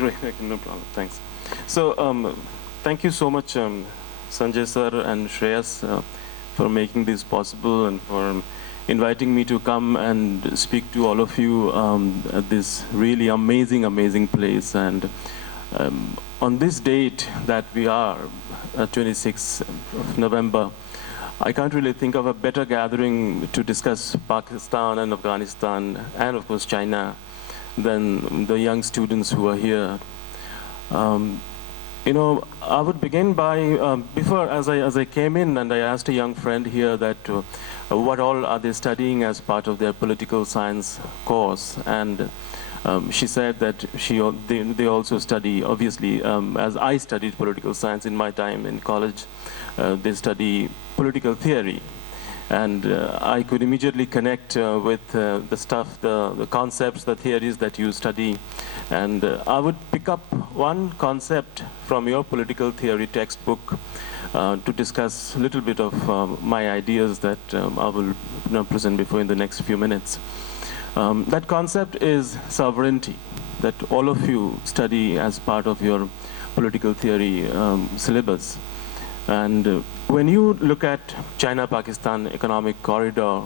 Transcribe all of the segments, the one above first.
great. Okay, no problem. Thanks. So, thank you so much, Sanjay sir and Shreyas, for making this possible and for inviting me to come and speak to all of you at this really amazing, amazing place. And on this date that we are, 26th of November, I can't really think of a better gathering to discuss Pakistan and Afghanistan and, of course, China than the young students who are here. You know, I would begin by, before, as I came in and I asked a young friend here that what all are they studying as part of their political science course, and she said that they also study, obviously, as I studied political science in my time in college, they study political theory. And I could immediately connect with the stuff, the concepts, the theories that you study. And I would pick up one concept from your political theory textbook to discuss a little bit of my ideas that I will present before in the next few minutes. That concept is sovereignty, that all of you study as part of your political theory syllabus. And when you look at China-Pakistan economic corridor,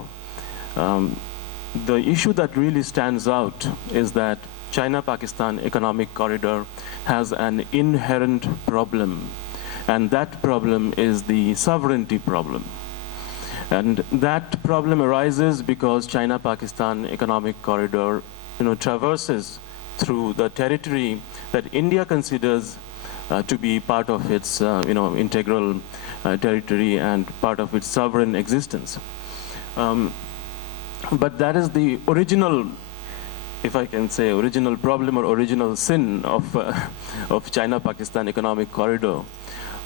the issue that really stands out is that China-Pakistan economic corridor has an inherent problem, and that problem is the sovereignty problem. And that problem arises because China-Pakistan economic corridor, traverses through the territory that India considers to be part of its, integral territory and part of its sovereign existence. But that is the original, if I can say, original problem or original sin of China-Pakistan economic corridor.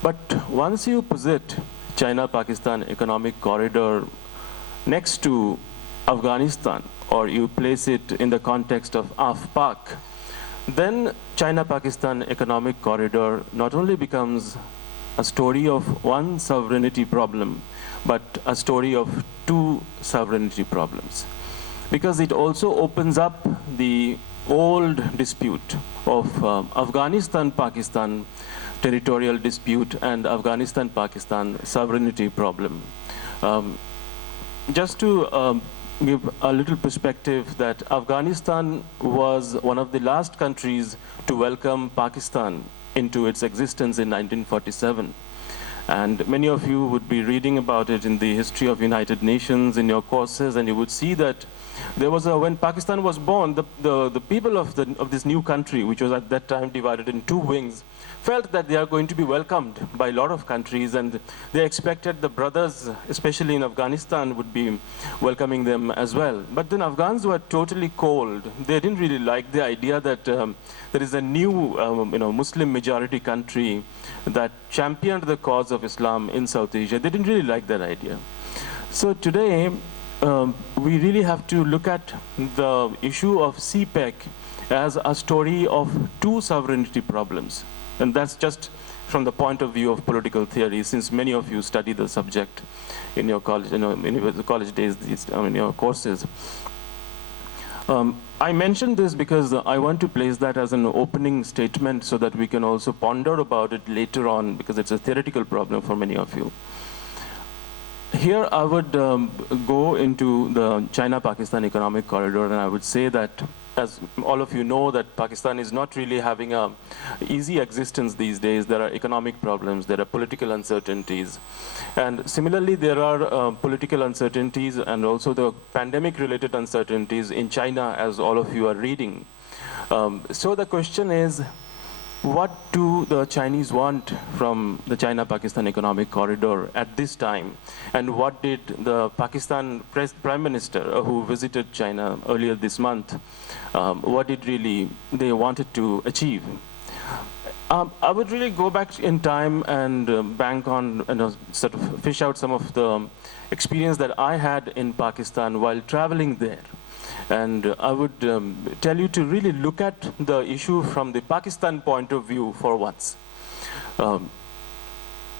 But once you posit China-Pakistan economic corridor next to Afghanistan, or you place it in the context of AFPAC, then China-Pakistan economic corridor not only becomes a story of one sovereignty problem, but a story of two sovereignty problems. Because it also opens up the old dispute of Afghanistan-Pakistan territorial dispute and Afghanistan-Pakistan sovereignty problem. Just to give a little perspective that Afghanistan was one of the last countries to welcome Pakistan into its existence in 1947. And many of you would be reading about it in the history of United Nations in your courses, and you would see that there was when Pakistan was born, the people of this new country, which was at that time divided in two wings, felt that they are going to be welcomed by a lot of countries, and they expected the brothers, especially in Afghanistan, would be welcoming them as well. But then Afghans were totally cold. They didn't really like the idea that there is a new Muslim majority country that championed the cause of Islam in South Asia. They didn't really like that idea. So today, we really have to look at the issue of CPEC as a story of two sovereignty problems. And that's just from the point of view of political theory, since many of you study the subject in your college, in the college days, in your courses. I mentioned this because I want to place that as an opening statement so that we can also ponder about it later on, because it's a theoretical problem for many of you. Here I would go into the China-Pakistan economic corridor, and I would say that, as all of you know, that Pakistan is not really having an easy existence these days. There are economic problems, there are political uncertainties. And similarly, there are political uncertainties and also the pandemic-related uncertainties in China, as all of you are reading. So the question is, what do the Chinese want from the China-Pakistan economic corridor at this time? And what did the Pakistan Prime Minister who visited China earlier this month, what did really they wanted to achieve? I would really go back in time and bank on, sort of fish out some of the experience that I had in Pakistan while traveling there. And I would tell you to really look at the issue from the Pakistan point of view for once.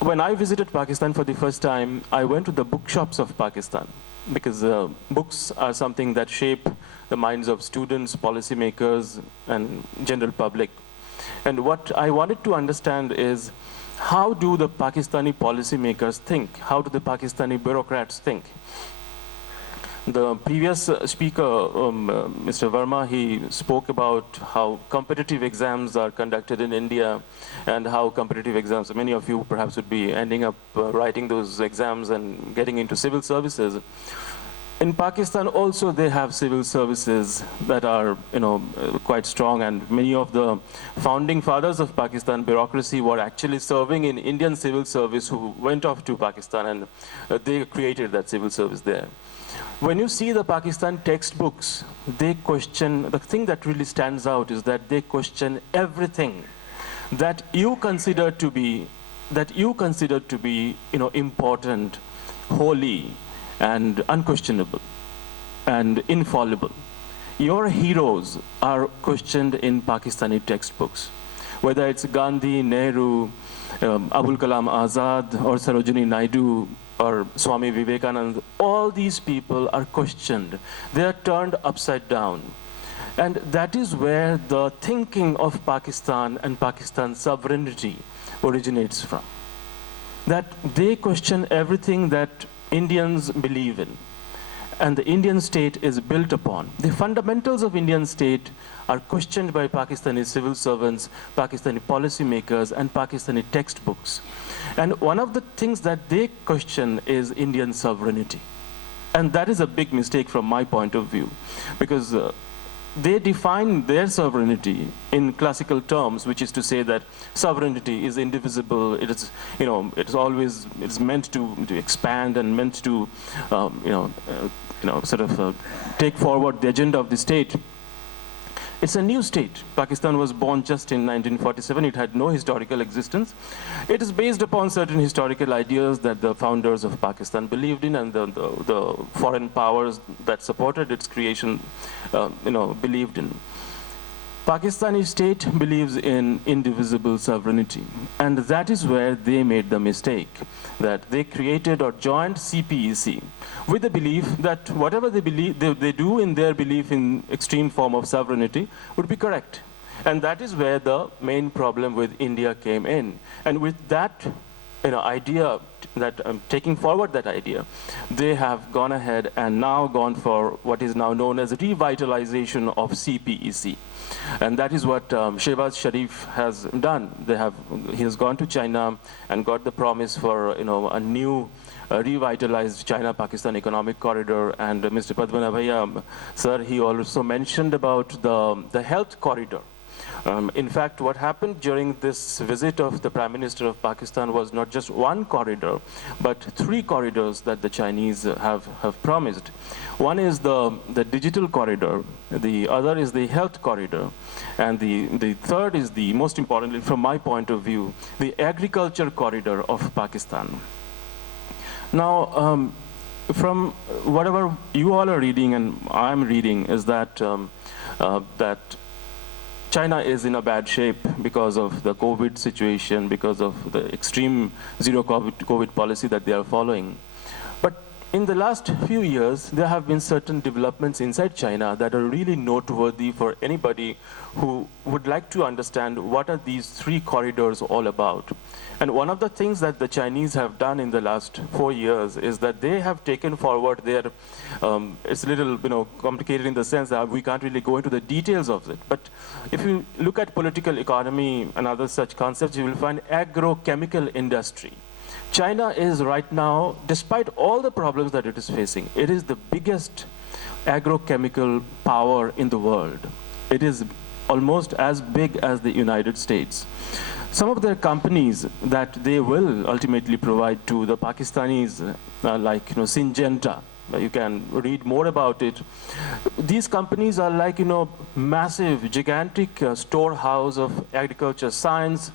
When I visited Pakistan for the first time, I went to the bookshops of Pakistan, because books are something that shape the minds of students, policymakers, and general public. And what I wanted to understand is, how do the Pakistani policymakers think? How do the Pakistani bureaucrats think? The previous speaker, Mr. Verma, he spoke about how competitive exams are conducted in India and how competitive exams, many of you perhaps would be ending up writing those exams and getting into civil services. In Pakistan also they have civil services that are quite strong, and many of the founding fathers of Pakistan bureaucracy were actually serving in Indian civil service who went off to Pakistan, and they created that civil service there. When you see the Pakistan textbooks, they question, the thing that really stands out is that they question everything that you consider to be, important, holy, and unquestionable, and infallible. Your heroes are questioned in Pakistani textbooks, whether it's Gandhi, Nehru, Abul Kalam Azad, or Sarojini Naidu, or Swami Vivekananda. All these people are questioned. They are turned upside down. And that is where the thinking of Pakistan and Pakistan's sovereignty originates from. That they question everything that Indians believe in, and the Indian state is built upon. The fundamentals of Indian state are questioned by Pakistani civil servants, Pakistani policymakers, and Pakistani textbooks. And one of the things that they question is Indian sovereignty. And that is a big mistake from my point of view, because they define their sovereignty in classical terms, which is to say that sovereignty is indivisible. It is, it's meant to expand and meant to, take forward the agenda of the state. It's a new state. Pakistan was born just in 1947. It had no historical existence. It is based upon certain historical ideas that the founders of Pakistan believed in, and the foreign powers that supported its creation, believed in. Pakistani state believes in indivisible sovereignty, and that is where they made the mistake, that they created or joined CPEC with the belief that whatever they believe, they do in their belief in extreme form of sovereignty would be correct. And that is where the main problem with India came in. And with that idea, that taking forward that idea, they have gone ahead and now gone for what is now known as revitalization of CPEC. And that is what Shehbaz Sharif has done. He has gone to China and got the promise for a new revitalized China-Pakistan economic corridor. And Mr. Padmanabhaiya, sir, he also mentioned about the health corridor. In fact, what happened during this visit of the Prime Minister of Pakistan was not just one corridor, but 3 corridors that the Chinese have promised. One is the digital corridor, the other is the health corridor, and the third is, the most importantly from my point of view, the agriculture corridor of Pakistan. Now, from whatever you all are reading and I'm reading, is that China is in a bad shape because of the COVID situation, because of the extreme zero COVID policy that they are following. But in the last few years, there have been certain developments inside China that are really noteworthy for anybody who would like to understand what are these 3 corridors all about. And one of the things that the Chinese have done in the last 4 years is that they have taken forward their, it's a little complicated in the sense that we can't really go into the details of it. But if you look at political economy and other such concepts, you will find agrochemical industry. China is right now, despite all the problems that it is facing, it is the biggest agrochemical power in the world. It is almost as big as the United States. Some of their companies that they will ultimately provide to the Pakistanis, like Syngenta, you can read more about it. These companies are like massive, gigantic storehouse of agriculture science,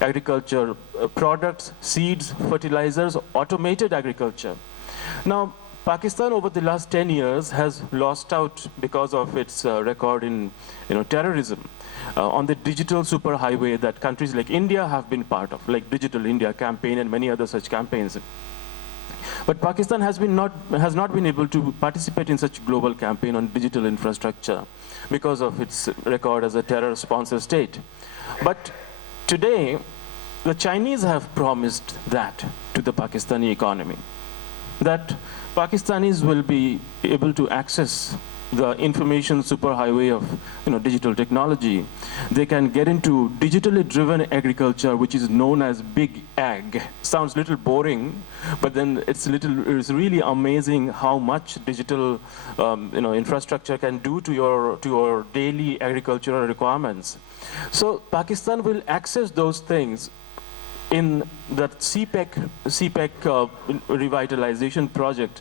agriculture products, seeds, fertilizers, automated agriculture. Now, Pakistan over the last 10 years has lost out because of its record in terrorism. On the digital superhighway that countries like India have been part of, like Digital India campaign and many other such campaigns. But Pakistan has not been able to participate in such global campaign on digital infrastructure because of its record as a terror sponsor state. But today, the Chinese have promised that to the Pakistani economy, that Pakistanis will be able to access the information superhighway of digital technology. They can get into digitally driven agriculture, which is known as big ag. Sounds a little boring, but then it's really amazing how much digital infrastructure can do to your daily agricultural requirements. So Pakistan will access those things in that CPEC revitalization project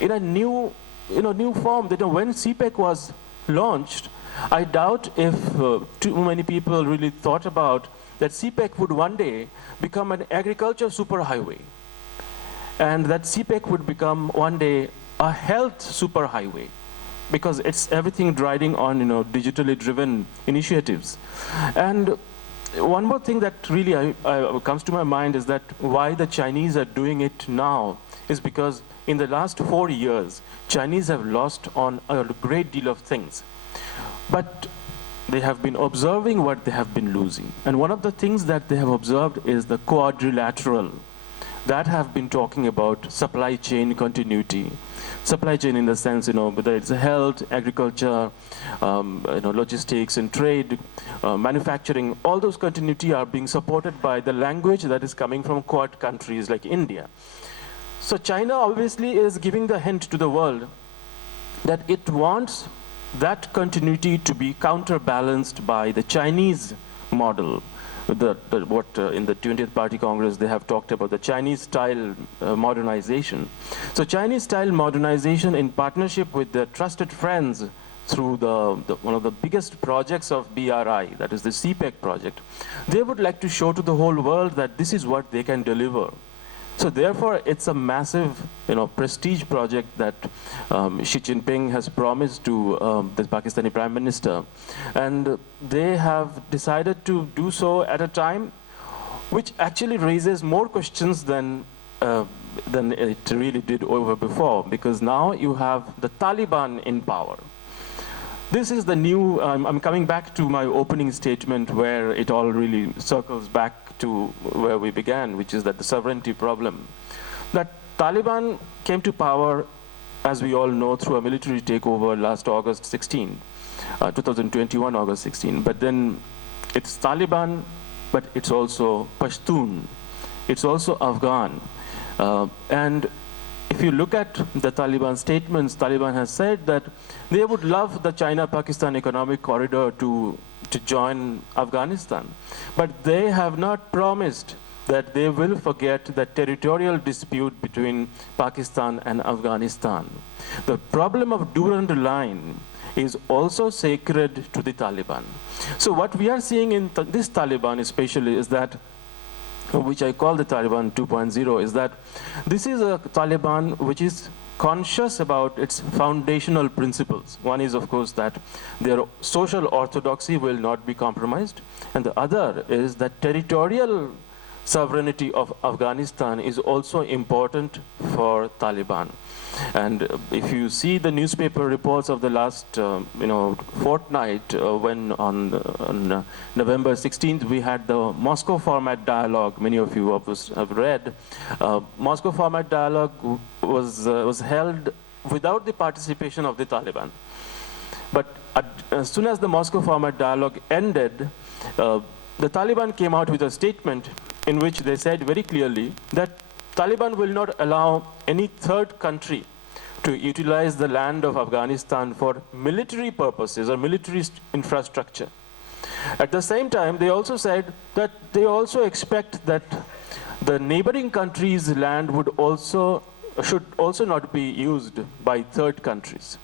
in a new form. When CPEC was launched, I doubt if too many people really thought about that CPEC would one day become an agriculture superhighway, and that CPEC would become one day a health superhighway, because it's everything riding on digitally driven initiatives. And one more thing that really comes to my mind is that why the Chinese are doing it now is because in the last 4 years, Chinese have lost on a great deal of things. But they have been observing what they have been losing. And one of the things that they have observed is the quadrilateral. That have been talking about supply chain continuity. Supply chain in the sense, whether it's health, agriculture, logistics and trade, manufacturing, all those continuity are being supported by the language that is coming from Quad countries like India. So China obviously is giving the hint to the world that it wants that continuity to be counterbalanced by the Chinese model. In the 20th Party Congress, they have talked about the Chinese-style modernization. So Chinese-style modernization in partnership with their trusted friends through one of the biggest projects of BRI, that is the CPEC project, they would like to show to the whole world that this is what they can deliver. So therefore, it's a massive, prestige project that Xi Jinping has promised to the Pakistani Prime Minister. And they have decided to do so at a time which actually raises more questions than it really did over before, because now you have the Taliban in power. This is the new, I'm coming back to my opening statement where it all really circles back to where we began, which is that the sovereignty problem. That Taliban came to power, as we all know, through a military takeover last August 16, 2021, August 16. But then it's Taliban, but it's also Pashtun. It's also Afghan. And if you look at the Taliban statements, Taliban has said that they would love the China-Pakistan economic corridor to join Afghanistan. But they have not promised that they will forget the territorial dispute between Pakistan and Afghanistan. The problem of Durand Line is also sacred to the Taliban. So what we are seeing in this Taliban especially is that, which I call the Taliban 2.0, is that this is a Taliban which is conscious about its foundational principles. One is, of course, that their social orthodoxy will not be compromised, and the other is that territorial sovereignty of Afghanistan is also important for Taliban. And if you see the newspaper reports of the last fortnight, when on November 16th we had the Moscow format dialogue, many of you have read. Moscow format dialogue was held without the participation of the Taliban. But as soon as the Moscow format dialogue ended, the Taliban came out with a statement in which they said very clearly that Taliban will not allow any third country to utilize the land of Afghanistan for military purposes or military infrastructure. At the same time, they also said that they also expect that the neighboring countries' land should also not be used by third countries.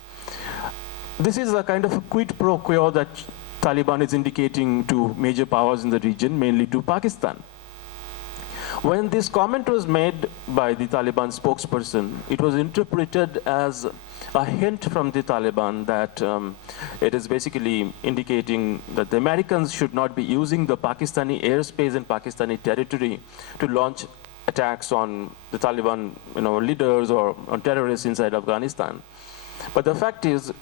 This is a kind of a quid pro quo that Taliban is indicating to major powers in the region, mainly to Pakistan. When this comment was made by the Taliban spokesperson, it was interpreted as a hint from the Taliban that it is basically indicating that the Americans should not be using the Pakistani airspace and Pakistani territory to launch attacks on the Taliban leaders or on terrorists inside Afghanistan. But the fact is,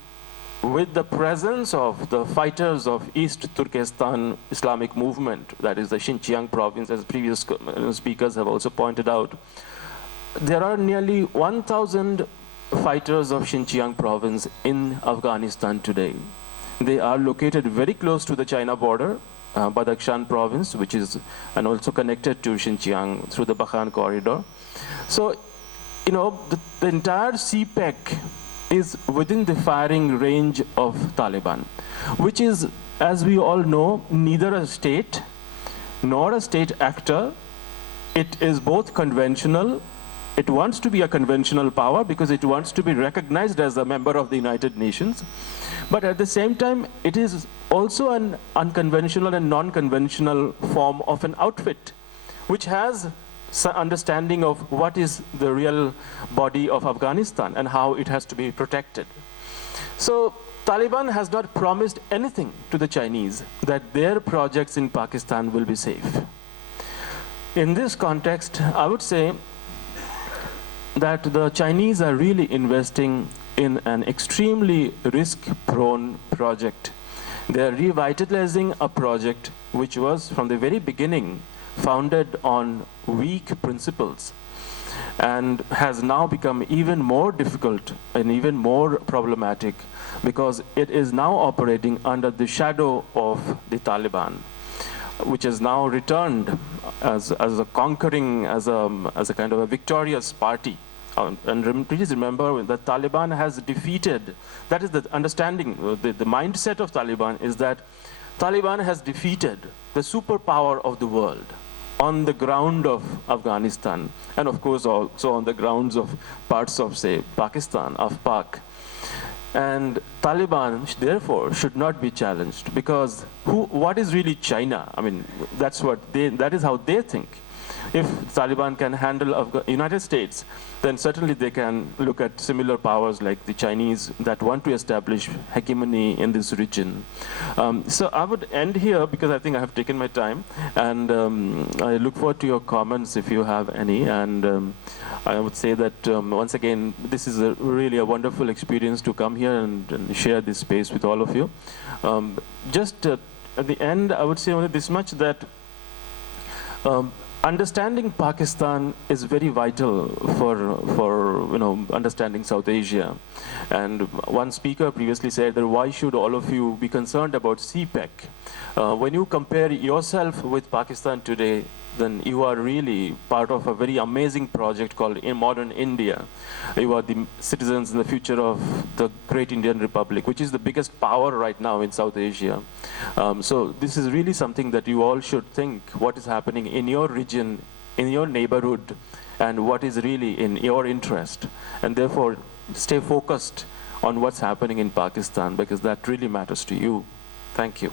with the presence of the fighters of East Turkestan Islamic movement, that is the Xinjiang province, as previous speakers have also pointed out, there are nearly 1,000 fighters of Xinjiang province in Afghanistan today. They are located very close to the China border, Badakhshan province, which is and also connected to Xinjiang through the Bakhan corridor. So, the entire CPEC is within the firing range of Taliban, which is, as we all know, neither a state nor a state actor. It is both conventional. It wants to be a conventional power because it wants to be recognized as a member of the United Nations. But at the same time, it is also an unconventional and non-conventional form of an outfit, which has some understanding of what is the real body of Afghanistan and how it has to be protected. So Taliban has not promised anything to the Chinese that their projects in Pakistan will be safe. In this context, I would say that the Chinese are really investing in an extremely risk-prone project. They are revitalizing a project which was, from the very beginning, founded on weak principles and has now become even more difficult and even more problematic because it is now operating under the shadow of the Taliban, which has now returned as a conquering, as a kind of a victorious party. And please remember that Taliban has defeated, that is the understanding, the mindset of Taliban is that Taliban has defeated the superpower of the world on the ground of Afghanistan, and of course also on the grounds of parts of, say, Pakistan, of Pak. And Taliban, therefore, should not be challenged because what is really China? I mean, that is how they think. If Taliban can handle United States, then certainly they can look at similar powers like the Chinese that want to establish hegemony in this region. So I would end here because I think I have taken my time, and I look forward to your comments if you have any. And I would say that once again, this is really a wonderful experience to come here and share this space with all of you. Just at the end, I would say only this much, that understanding Pakistan is very vital for understanding South Asia. And one speaker previously said that why should all of you be concerned about CPEC? When you compare yourself with Pakistan today, then you are really part of a very amazing project called Modern India. You are the citizens in the future of the great Indian Republic, which is the biggest power right now in South Asia. So this is really something that you all should think what is happening in your region, in your neighborhood, and what is really in your interest. And therefore, stay focused on what's happening in Pakistan because that really matters to you. Thank you.